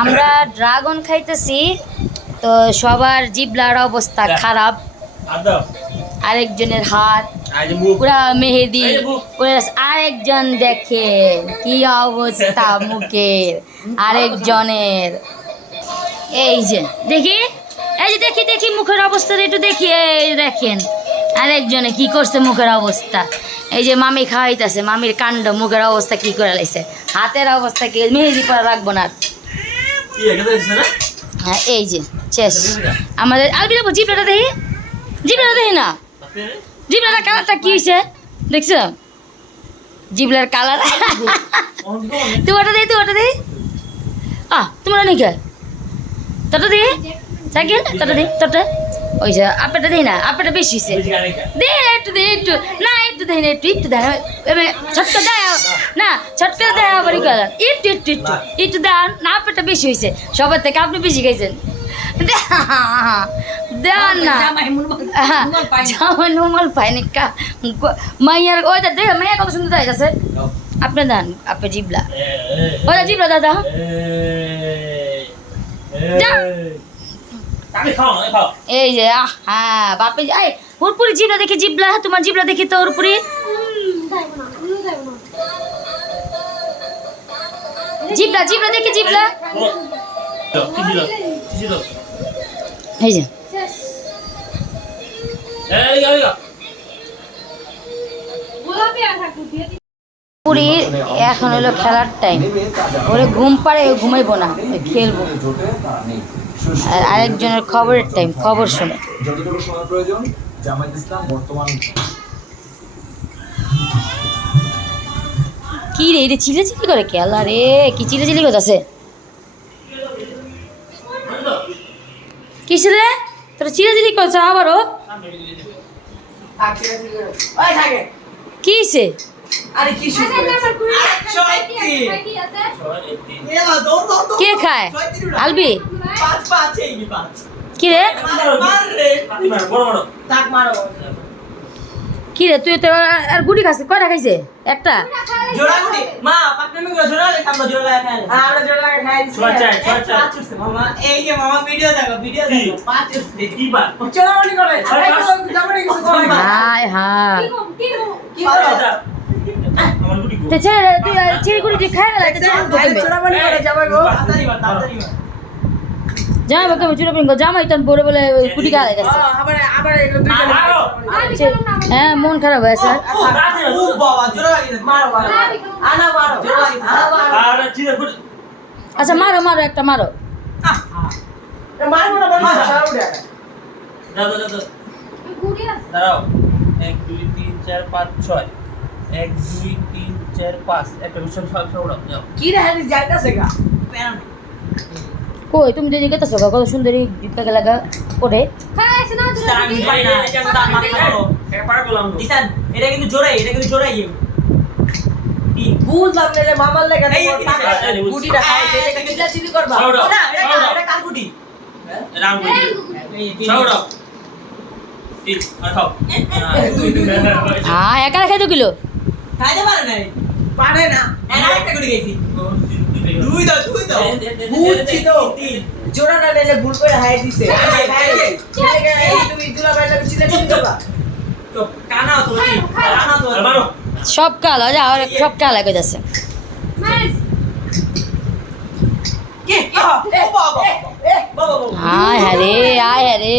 আমরা ড্রাগন খাইতেছি তো সবার জিবলার অবস্থা খারাপ। আরেকজনের হাত পুরা মেহেদি। আরেকজন দেখে কি অবস্থা মুখের আরেকজনের। এই যে দেখি। এই যে দেখি দেখি মুখের অবস্থাটা একটু দেখি। এই দেখেন আরেকজনে কি করছে মুখের অবস্থা? এই যে মামি খাওয়াইতেছে মামির কাণ্ড মুখের অবস্থা কি করে লাইছে? হাতের অবস্থা কি? মেহেদি পরে রাখব না হ্যাঁ এই যে শেষ। আমাদের আলবি দেবো জিপটা দেখি। জিপটা দেখি না? জিবলার কালারটা কি হয়েছে? দেখছ? জিবলার কালার। তুই ওটা দেই তুই ওটা দেই আহ তোমরা নেই কে তোটা দিই সাইকেল তোটা দিই তোটা ওই যে আপেটা দিই না আপেটা বেশি হয়েছে দে একটু দে একটু। না একটু দেয় না একটু একটু দেয় এবার ছটকা দেয়। না ছটকা দেয় আবার একটু একটু একটু একটু দেন। না আপেটা বেশি হয়েছে সবার থেকে আপনি বেশি খাইছেন। দেন না। জামা নর্মাল পায়নি কা। মাইয়ার ওই দা দেখ মাইয়া কত সুন্দর দাঁড়িয়ে আপনি দেন আপনি জিবলা। ওই জিবলা দাদা। এই যে হ্যাঁ বাপে এই হুরপুরি জিবলা দেখি জিবলা তোমার জিবলা দেখি তো হুরপুরি জিবলা জিবলা দেখি জিবলা এই যে। পুরি এখন হলো খেলার টাইম ওরে ঘুম পাড়ে ঘুমাইবো না খেলব। আর আরেকজনের খবরের টাইম খবর শুনে। যতটুকু সময় প্রয়োজন জামায়াত ইসলাম বর্তমান কি রে এটা চিলে চিলি করে খেলা রে কি চিলে চিলি করতেছে? কিসে রে? তোর চিলে চিলি করছে আবারও? কিসে? কি খায়? আলবি? পাঁচ পাঁচ কি রে? কি রে তুই তো আর- গুটি খাস কয়টা খাইছে? একটা? জোড়া গুটি মা পাকনামি জোড়া লাগে আমরা জোড়া লাগে খাই হ্যাঁ আমরা জোড়া লাগে খাই ছয় চার, ছয় চার। মামা। এই যে মামা ভিডিও দেখো ভিডিও দেখো। পাঁচ কি বা মানি করে ছয় আরে পাঁচ। জামানি কিছু করে না হায় হায় কি করে আমার গুটি তো ছেড়ে তুই ছেড়ে গুটি খাই গেল জামাই গো। বাকে চুরা পিঙ্গ জামাই তখন বলে বলে কুটি গালে গেছে। মারো। হ্যাঁ মন খারাপ হয়েছে ও বাবা জোড়া লাগিছে মারো মারো। আনা মারো জোড়া লাগিছে আনা মারো। আর চিনে গুটি আচ্ছা মারো মারো একটা মারো। দাঁড়াও। এক দুই তিন চার পাঁচ ছয়। এক দুই তিন চার পাঁচ একটা বিষয় সব সব যাও কি রে হাজি যাইতাছে গা প্যান কই তুমি যে জিজ্ঞাসা কত সুন্দরী আমি না এটা আমার করো এটা পার করলাম দিশান এটা কিন্তু এটা বুঝলাম না যে মামার এই গুটিটা খাই করবা না এটা এটা কার গুটি রাম গুটি। হ্যাঁ একা খাই দু কিলো খাইতে পারে নাই পারে না। এর আরেকটা গুটি খাইছি দুই দাও দুই দাও। বুঝছি তো। দে। জোড়াটা নিলে ভুল করে হাই দিছে। তুমি দুলা বাইলা চিল্লা চিল্লি তো কানা তো কানা তো আর মারো। সব কালা যা আর সব কালা কইতাছে বাবা। হায় হ্যাঁ রে আয় হ্যাঁ রে।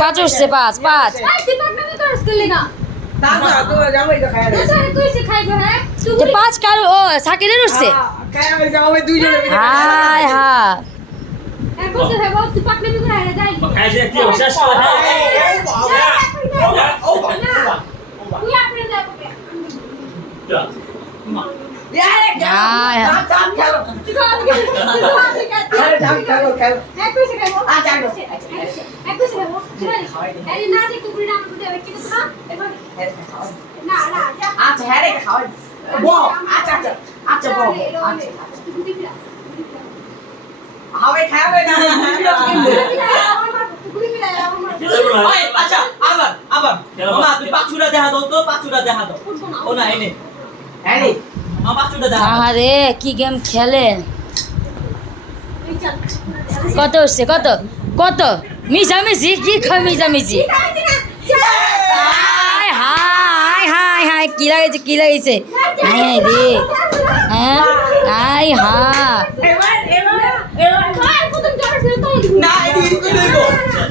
পাঁচ উঠছে পাঁচ পাঁচ তারপর তো জামাই তো খায় যে পাঁচ কারও ও সাকিরের উঠছে? হায় হা খাইছে কি হবে? শেষ করে খাও। ও বাবা। ও বাবা যা মা। আরে খেলো। আয়। চাপ চাপ খেলো আরে চাপ খেলো। খেলো আচ্ছা আচ্ছা হ্যাঁ আচ্ছা আচ্ছা আচ্ছা বউ আচ্ছা হবে না রে কি গেম খেলে? কত হচ্ছে? কত? কত? মিশামিশি? কি খাই মিশামিশি? হাই হাই কি লাগেছে কি লাগেছে? হাই হাই রে। হ্যাঁ? হাই হা এবার এবার এবার না এদিকে তুই লইবো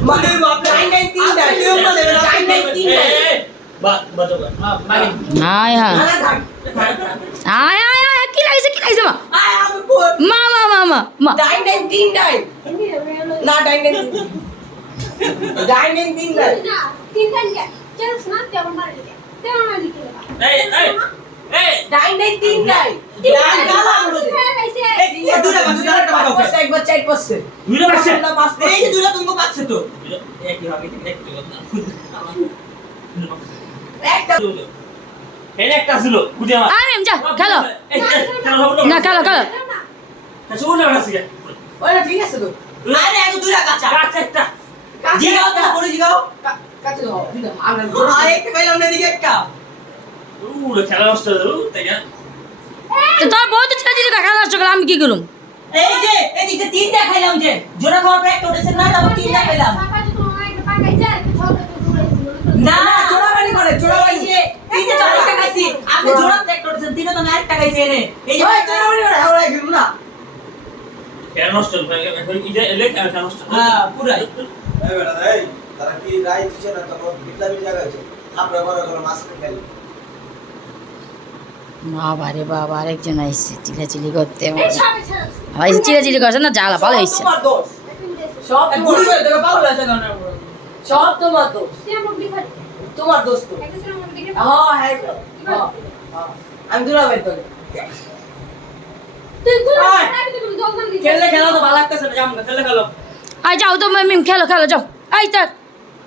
মা লইবো আপনি টাইম টাইম তিন আপনি টাইম নিয়ম না দেবেন। টাইম টাইম তিন এ টাইম এ বা। বাজো গা মাগি হাই হা হাই হাই হাই কি লাগেছে কি মা? আয় আমি মা মা মা মা টাইম টাইম তিন না টাইম টাইম টাইম টাইম তিন দুটা একটা ছিল গুটি যা খেলো। না খেলো খেলো। আচ্ছা আছে কে ঠিক আছে তো। আরে এত দুটা কাঁচা। আচ্ছা একটা। জিগাও তো পরে জিগাও। কাছে দাও আমরা আরে একটা পাইলাম না এদিকে একটা। উড়ে খেলা নষ্ট তাই না? তো তোর বউ তো ছেড়ে দিলি খেলা নষ্ট করলে আমি কি করুম? এই যে এদিকে তিনটা খাইলাম যে জোড়া খাওয়ার পর একটা উঠেছে না তারপর তিনটা খাইলাম। না চোরাবাড়ি করে এই চোরাবাড়ি যে তিনটা খাইছি আপনি জোড়া তো একটা উঠেছেন তিনটা তো আমি আরেকটা খাইছি এই যে করে গেল না। খেলা নষ্ট এলে হ্যাঁ পুরাই। এই বেটা এই তারা কি রায় দিচ্ছে না? তখন বিপ্লবী জায়গা আছে। আমরা বড় করে মাছ খেলি বাবা রে বাবা আরেকজন আইসছে চিলাচিলি করতে। ভাই চিলাচিলি করছে না জ্বালা ভালো হয়েছে তোমার দোষ। সব তোমার কেন? দোষ। তোমার দোষ তো। হ্যাঁ হ্যাঁ। হ্যাঁ। আমি দুলাভাই তোকে খেললে খেলা তো ভালো লাগতেছে না জাম খেললে খেলো। আই যাও তো মিম খেলো খেলো যাও। এই তার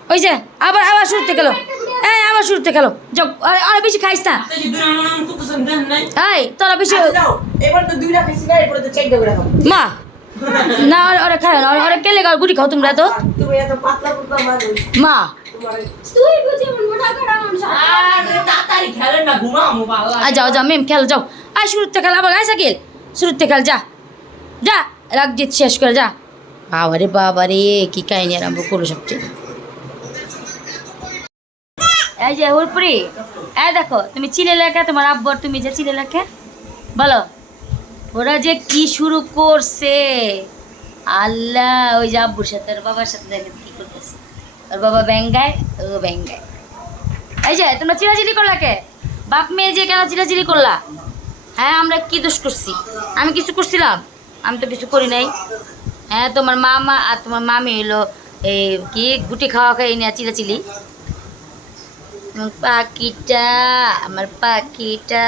ওই যে আবার আবার শুরুতে খেলো। এই আবার শুরুতে খেলো। যাও আর আর বেশি খাইস না। এই যে দুই নাম তুকুছেন দেন নাই এই তোরা বেশি যাও এবার তো দুইটা খাইছি না এরপরে তো চারটা করে মা না ওরা- ওরা খায় না ওরা- ওরা কেলে গাও গুটি খাও তোমরা তো? মা। যাও যাও মিম খেলো যাও। আই শুরুতে খেল আবার সাকিল। শুরুতে খেল যা। যা রাগ জিত শেষ করে যা। বাবারে বাবারে কি কাহিনী আরম্ভ করল সবচেয়ে? এই যে হুরপুরি এই দেখো তুমি চিলে লেখা তোমার আব্বর তুমি যে চিলে লেখা বলো। ওরা যে কি শুরু করছে? আল্লাহ ওই যে আব্বুর সাথে ওর বাবার সাথে দেখেন কি করতেছে। ওর বাবা ব্যাঙ্গায় ও ব্যাঙ্গায়। এই যে তোমরা চিলাচিলি করলা কে? বাপ মেয়ে যে কেন চিলাচিলি করলা? হ্যাঁ আমরা কি দোষ করছি? আমি কিছু করছিলাম? আমি তো কিছু করি নাই। হ্যাঁ তোমার মামা আর তোমার মামি হলো এই কি গুটি খাওয়া খাই নিয়ে চিলাচিলি। চিলি পাখিটা, আমার পাখিটা